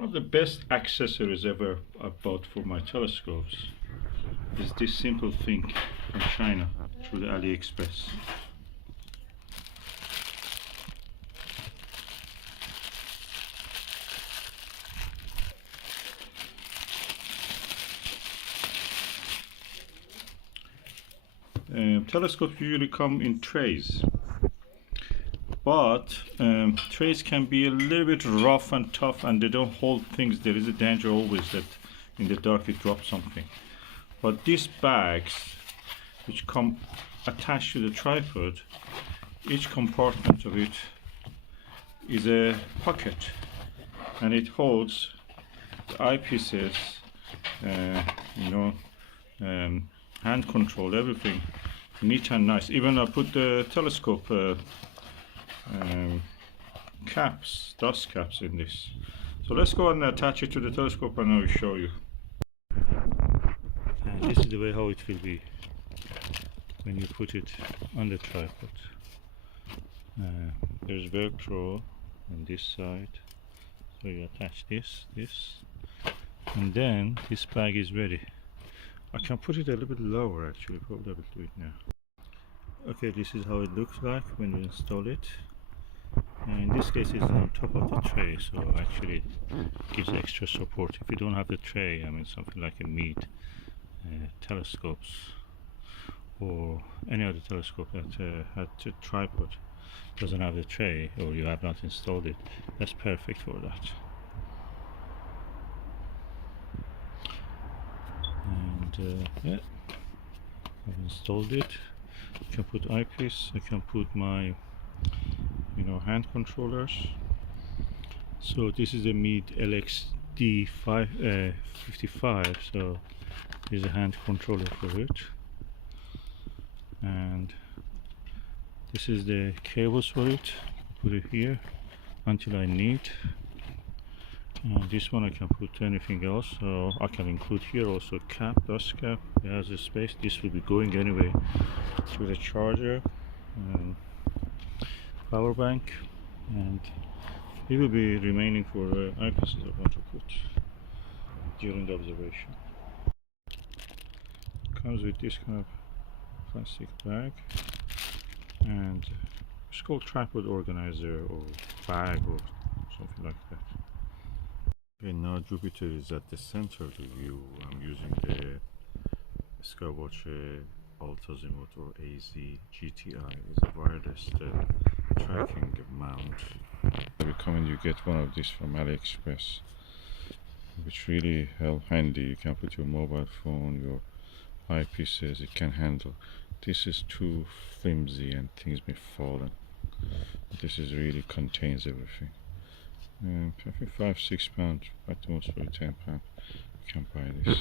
One of the best accessories ever I bought for my telescopes is this simple thing from China through the AliExpress. Telescopes usually come in trays, but trays can be a little bit rough and tough, and they don't hold things. There is a danger always that in the dark you drop something. But these bags, which come attached to the tripod, each compartment of it is a pocket, and it holds the eyepieces, hand control, everything neat and nice. Even I put the telescope caps, dust caps in this. So let's go and attach it to the telescope and I will show you. And this is the way how it will be when you put it on the tripod. There's Velcro on this side, so you attach this, and then this bag is ready. I can put it a little bit lower actually, probably I will do it now. Okay, this is how it looks like when you install it. And in this case it's on top of the tray, so actually it gives extra support. If you don't have the tray, I mean something like a mid telescopes or any other telescope that had a tripod doesn't have the tray, or you have not installed it, that's perfect for that. And yeah, I've installed it. I can put eyepiece, I can put my hand controllers. So this is a mid LXD 55, so there's a hand controller for it, and this is the cables for it. Put it here until I need. And this one I can put anything else, so I can include here also cap, dust cap. It has a space. This will be going anyway to the charger and power bank, and it will be remaining for eyepieces I want to put during the observation. Comes with this kind of plastic bag, and it's called tripod organizer or bag or something like that. Okay, now Jupiter is at the center of the view. I'm using the Skywatch Altazimuth or AZ GTI. It's a wireless tracking mount. I recommend you get one of these from AliExpress, which really help handy. You can put your mobile phone, your eyepieces, it can handle. This is too flimsy and things may fall. This is really contains everything. I think £5-6 at the most, for £10 you can buy this.